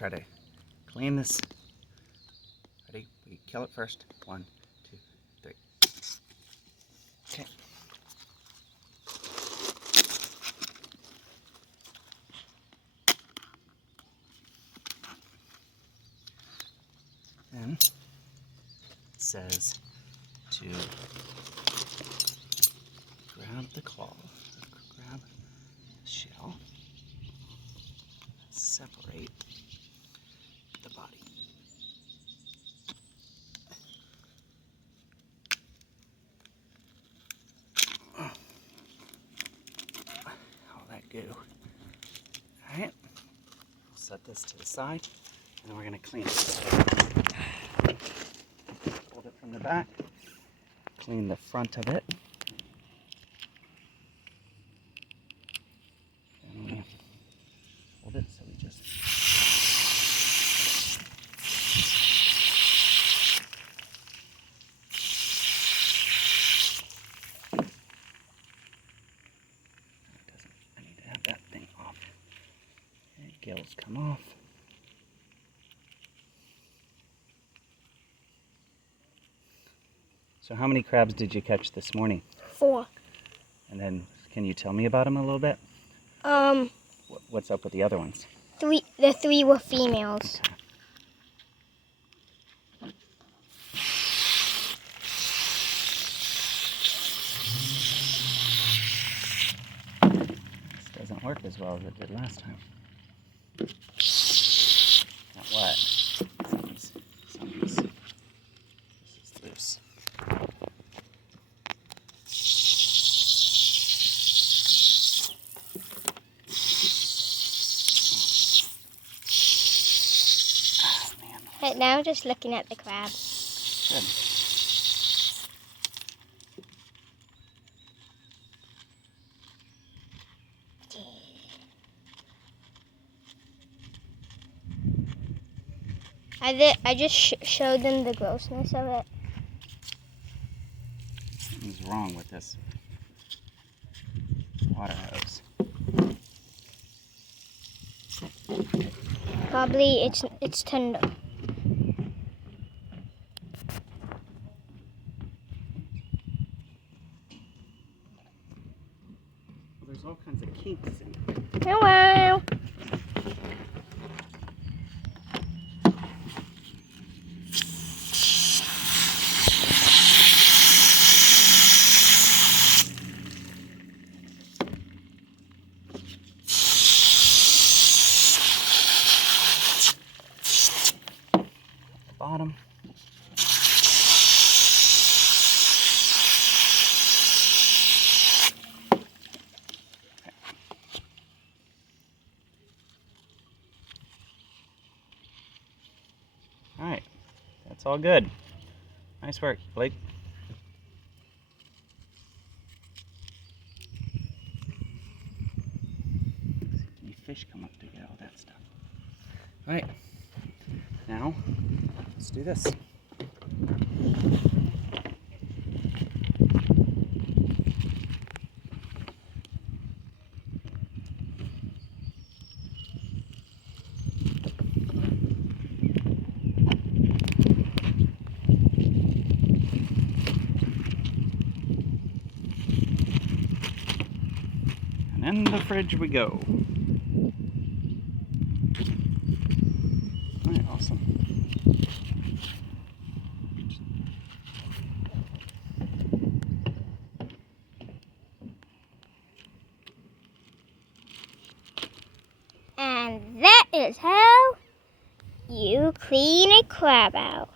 try to clean this. Ready? We kill it first. 1, 2, 3. Okay. Then it says to grab the claw, grab the shell, separate the body. All that goo. Alright, we'll set this to the side, and then we're going to clean it. Hold it from the back, clean the front of it. And we hold it, so we just I need to have that thing off. Okay, gills come off. So how many crabs did you catch this morning? 4. And then, can you tell me about them a little bit? What's up with the other ones? 3. The 3 were females. This doesn't work as well as it did last time. Not what? Something's this is loose. Oh man. Right now, just looking at the crab. Good. I just showed them the grossness of it. Something's wrong with this water hose. Probably it's tender. Well, there's all kinds of kinks in it. Hello. Bottom. All right, that's all good. Nice work, Blake. Any fish come up to get all that stuff. All right, now let's do this. And in the fridge we go. All right, awesome. And that is how you clean a crab out.